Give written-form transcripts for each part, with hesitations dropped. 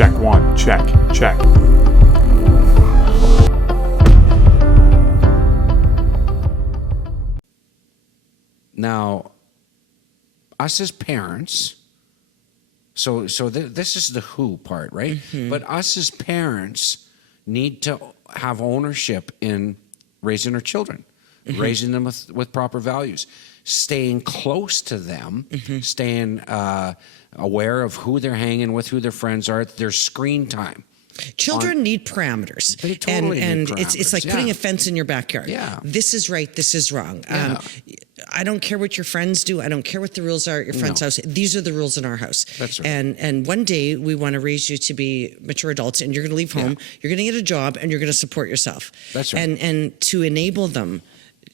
Check one, check. Now, us as parents, so this is the who part, right? Mm-hmm. But us as parents need to have ownership in raising our children, Mm-hmm. raising them with proper values, staying close to them, Mm-hmm. staying aware of who they're hanging with, who their friends are, their screen time. Children need parameters. They totally and need it's like parameters, putting yeah. a fence in your backyard. Yeah. This is right, this is wrong. Yeah. I don't care what your friends do. I don't care what the rules are at your friend's No. house. These are the rules in our house. That's right. And one day we want to raise you to be mature adults, and you're going to leave home, you're going to get a job, and you're going to support yourself. That's right. And to enable them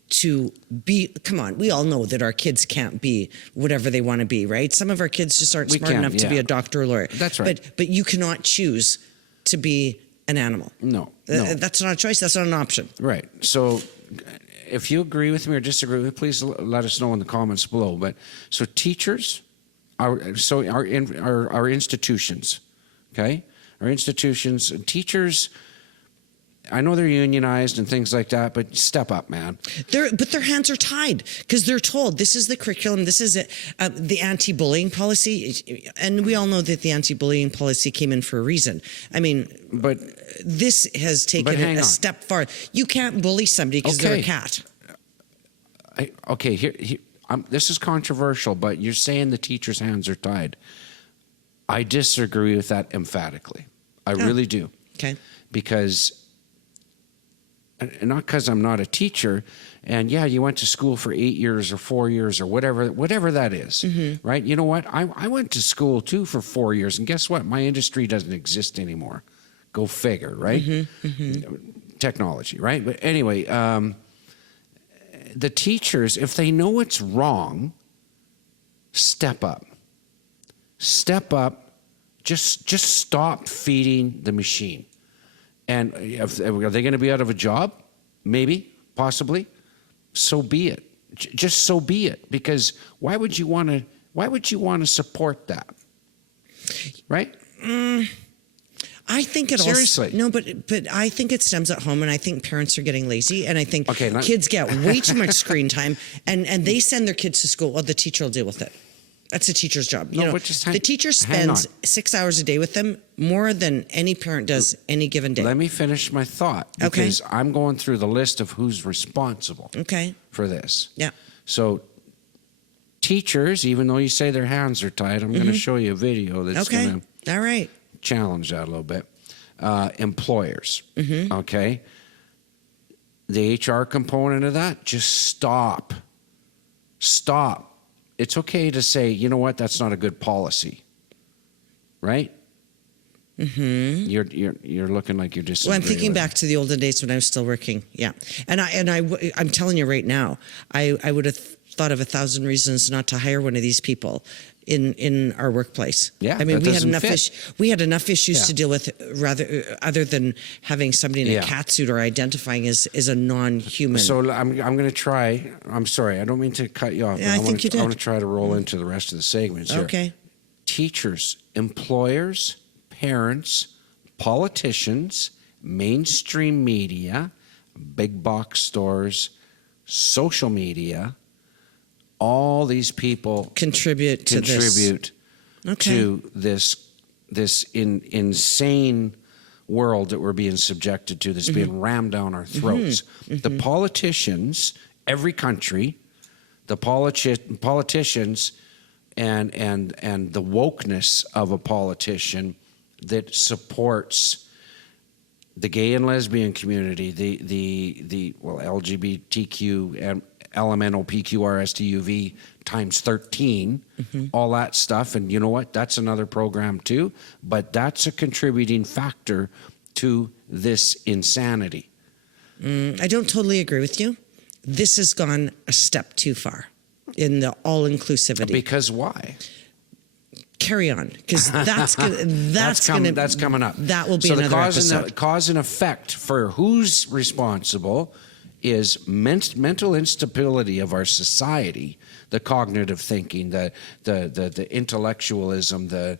to be, come on, we all know that our kids can't be whatever they want to be, right? Some of our kids just aren't We smart can't, enough to be yeah. a doctor or lawyer. That's right. But you cannot choose to be an animal. No. That's not a choice. That's not an option. Right. So if you agree with me or disagree with me, please let us know in the comments below. But so teachers, our institutions, okay? Our institutions, teachers, I know they're unionized and things like that, but step up, man. But their hands are tied because they're told this is the curriculum, this is it, the anti-bullying policy, and we all know that the anti-bullying policy came in for a reason. I mean, But this has taken hang a on. step far. You can't bully somebody because they're a cat. This is controversial, but you're saying the teachers' hands are tied. I disagree with that emphatically. I really do. Okay. Because, and not because I'm not a teacher, and yeah, you went to school for 8 years or 4 years or whatever that is, right? You know what? I went to school too for 4 years, and guess what? My industry doesn't exist anymore. Go figure, right? Technology, right? But anyway, the teachers, if they know it's wrong, step up. Step up. Just stop feeding the machine. And are they going to be out of a job? Maybe, possibly. So be it. Just so be it. Because why would you want to support that? Right? I think it Seriously. also but I think it stems at home, and I think parents are getting lazy, and I think Okay, kids get way too much screen time, and they send their kids to school. Well, the teacher will deal with it. That's the teacher's job. No, but just the teacher hang spends 6 hours a day with them, more than any parent does any given day. Let me finish my thought. Okay. Because I'm going through the list of who's responsible Okay. for this. Yeah. So teachers, even though you say their hands are tied, I'm going to show you a video that's Okay. going to All right. challenge that a little bit. Employers, okay? The HR component of that, just stop. Stop. It's okay to say, you know what, that's not a good policy, right? You're looking like you're just. Well, I'm thinking back to the olden days when I was still working. Yeah, I'm telling you right now, I would have thought of 1,000 reasons not to hire one of these people in our workplace. Yeah, I mean, that we had doesn't enough fit. we had enough issues Yeah. to deal with other than having somebody in Yeah. a cat suit or identifying as a non-human. So I'm going to try. I'm sorry, I don't mean to cut you off. Yeah, I think you did. I want to try to roll into the rest of the segments here. Okay. Teachers, employers, parents, politicians, mainstream media, big box stores, social media, all these people contribute to this insane world that we're being subjected to, that's being rammed down our throats. The politicians, every country, the politicians and the wokeness of a politician that supports the gay and lesbian community, the LGBTQ and LMNOPQRSTUV times 13, all that stuff. And you know what? That's another program too. But that's a contributing factor to this insanity. I don't totally agree with you. This has gone a step too far in the all-inclusivity. Because why? Carry on, because that's coming up. That will be so another the episode. cause and effect for who's responsible is mental instability of our society, the cognitive thinking, the intellectualism, the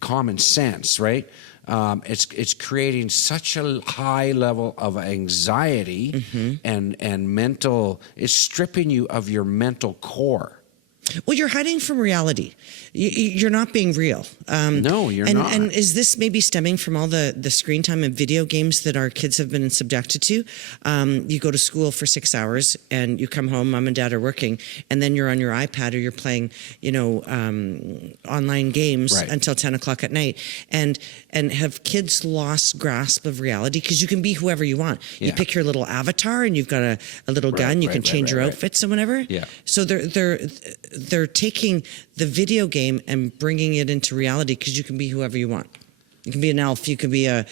common sense, right? It's creating such a high level of anxiety and mental. It's stripping you of your mental core. Well, you're hiding from reality. You're not being real. No, you're not. And is this maybe stemming from all the screen time and video games that our kids have been subjected to? You go to school for 6 hours and you come home, mom and dad are working, and then you're on your iPad or you're playing, online games Right. until 10 o'clock at night. And have kids lost grasp of reality? Because you can be whoever you want. You Yeah. pick your little avatar and you've got a little gun. You can change your outfits and whatever. Yeah. So they're taking the video game and bringing it into reality because you can be whoever you want. You can be an elf, you can be a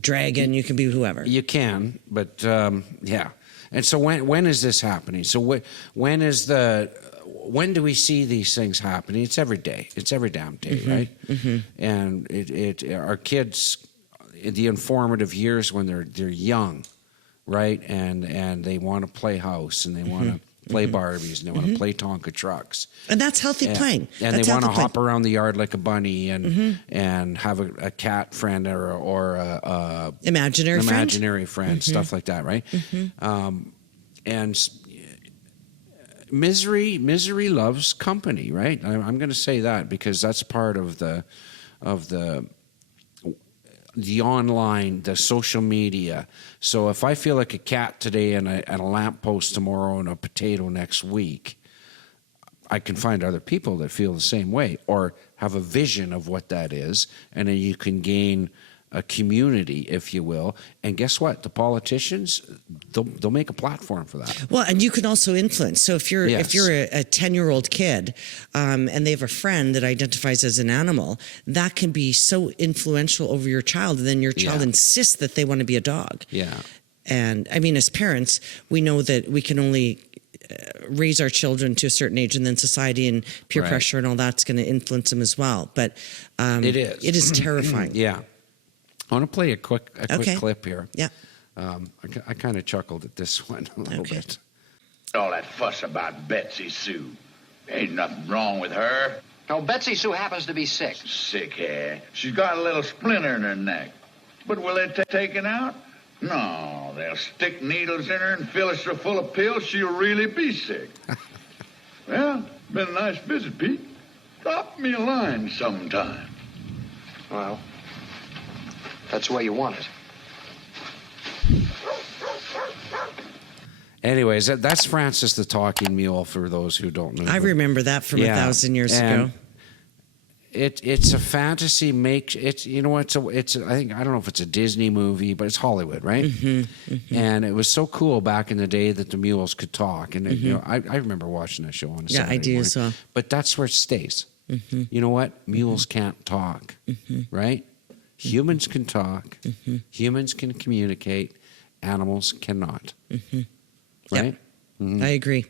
dragon, you can be whoever. You can, but yeah. And so when is this happening? So when do we see these things happening? It's every day. It's every damn day, right? And our kids, in the informative years when they're young, right? And they want to play house and they want to play Barbies and they want to play Tonka trucks. And that's healthy playing. And That's they want to healthy hop around the yard like a bunny and have a cat friend or a imaginary friend. imaginary friend, stuff like that, right? And misery loves company, right? I'm going to say that because that's part of the online, the social media. So if I feel like a cat today and a lamppost tomorrow and a potato next week, I can find other people that feel the same way or have a vision of what that is, and then you can gain a community, if you will. And guess what? The politicians, they'll make a platform for that. Well, and you can also influence. So if you're Yes. a 10-year-old kid and they have a friend that identifies as an animal, that can be so influential over your child. And then your child Yeah. insists that they want to be a dog. Yeah. And I mean, as parents, we know that we can only raise our children to a certain age, and then society and peer Right. pressure and all that's going to influence them as well. But It is. It is terrifying. Yeah. I want to play a quick Okay. clip here. Yeah. I kind of chuckled at this one a little Okay. bit. All that fuss about Betsy Sue. Ain't nothing wrong with her. No, Betsy Sue happens to be sick. Sick, eh? She's got a little splinter in her neck. But will it take taken out? No, they'll stick needles in her and fill her so full of pills she'll really be sick. Well, been a nice visit, Pete. Drop me a line sometime. Well, that's the way you want it. Anyways, that's Francis the Talking Mule for those who don't know. I remember that from 1,000 years ago. It's a fantasy you know what, it's I think, I don't know if it's a Disney movie, but it's Hollywood, right? And it was so cool back in the day that the mules could talk, and I remember watching that show on a Yeah, I Saturday do morning. as well. But that's where it stays. You know what? Mules can't talk, right? Humans can talk. Humans can communicate. Animals cannot. Right? I agree.